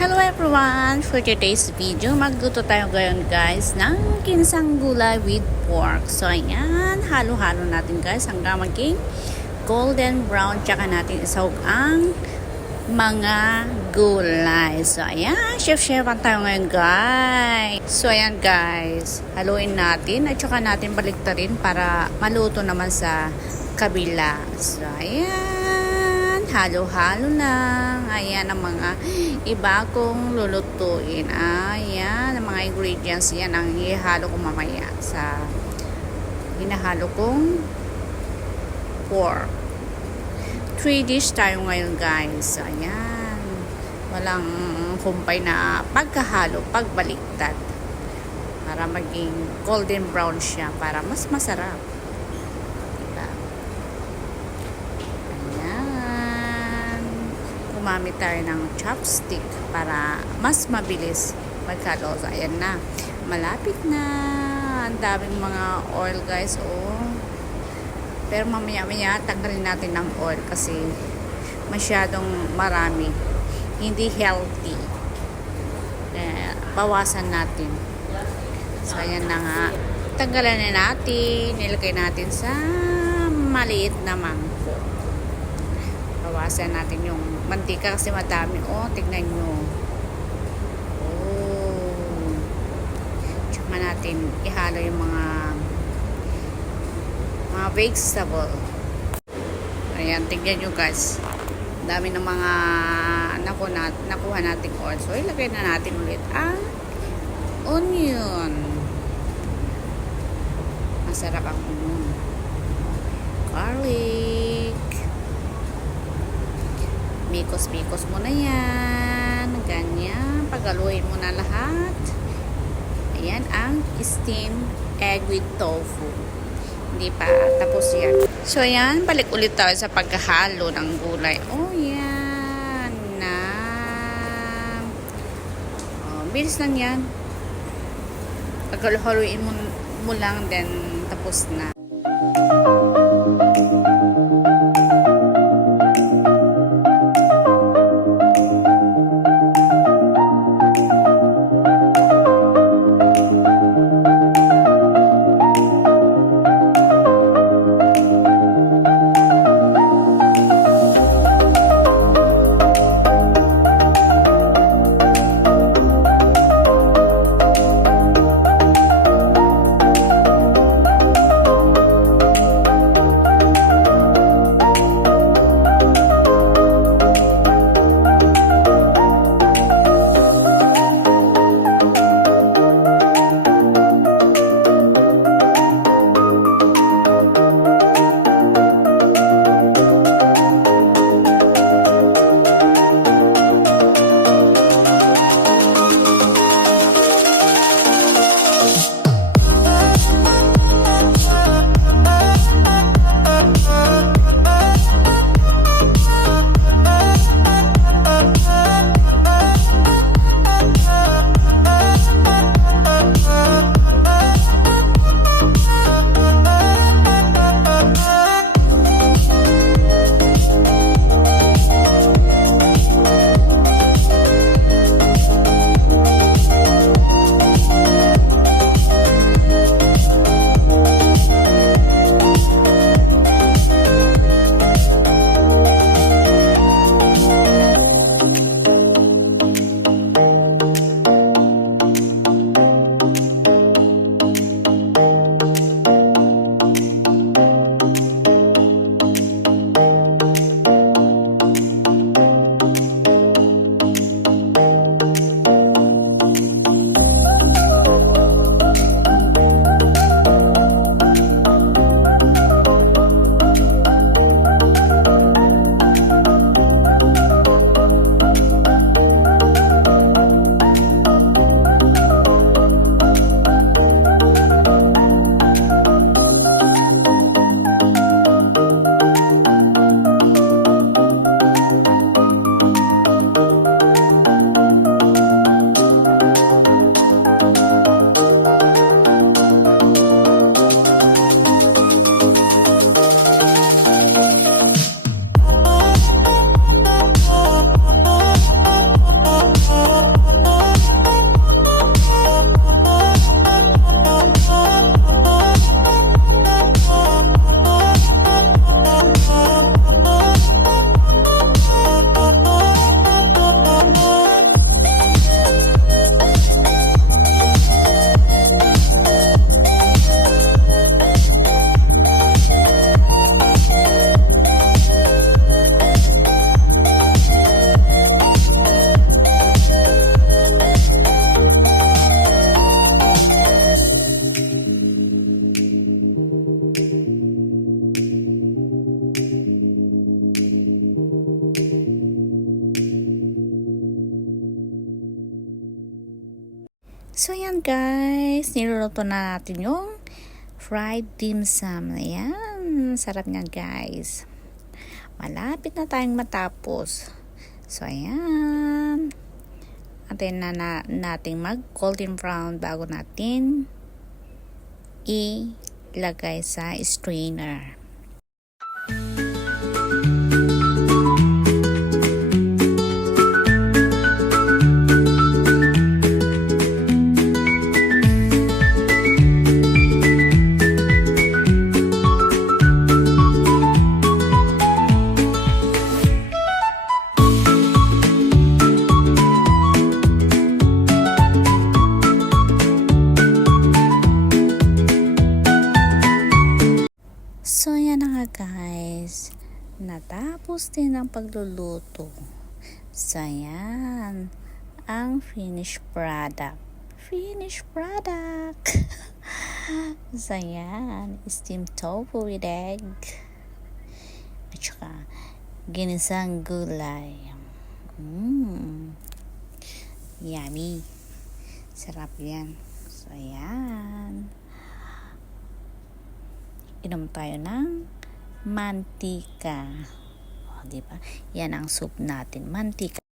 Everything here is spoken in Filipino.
Hello everyone! For today's video, magluto tayo ngayon guys ng kinsang gulay with pork. So ayan, halo-halo natin guys hanggang maging golden brown. Tsaka natin isawag ang mga gulay. So ayan, chef-chefan tayo ngayon guys. So ayan guys, haluin natin at tsaka natin baliktarin para maluto naman sa kabila. So ayan, halo-halo lang. Ayan ang mga iba kong lulutuin. Ayan, ang mga ingredients yan ang ihalo ko mamaya sa hinahalo kong pork. 3 dish tayo ngayon guys. Ayan, walang kumpay na pagkahalo, pagbaliktad para maging golden brown siya para mas masarap. Gumamit tayo ng chopstick para mas mabilis magkalo. So, ayan na. Malapit na. Ang daming mga oil guys. Oh. Pero mamaya-maya tanggalin natin ng oil kasi masyadong marami. Hindi healthy. Bawasan natin. So, ayan na nga. Tanggalan na natin. Nilagay natin sa maliit na mangkok. Bawasan natin yung mantika kasi madami. Oh, tignan nyo. Oh. Tsaka natin ihalo yung mga vegetable. Ayan, tignan nyo guys. Dami ng mga nakuha natin oil. So, ilagay na natin ulit ang onion. Masarap ang onion. Garlic. Mikos-mikos mo na yan. Ganyan. Pagaluin mo na lahat. Ayan ang steamed egg with tofu. Hindi pa tapos yan. So, ayan. Balik ulit tayo sa paghahalo ng gulay. Oh, yan. Na. Oh, bilis lang yan. Paghaluin mo lang, then tapos na. So yan guys, niluluto na natin yung fried dim sum. Ayan, sarap niya guys. Malapit na tayong matapos. So ayan. Antayin na natin mag golden brown bago natin ilagay sa strainer. So yan na nga guys, natapos din ang pagluluto. So yan, ang finished product. So yan, steamed tofu with egg at saka ginisang gulay. Yummy, sarap yan. So yan, inom tayo ng mantika. O, diba? Yan ang soup natin, mantika.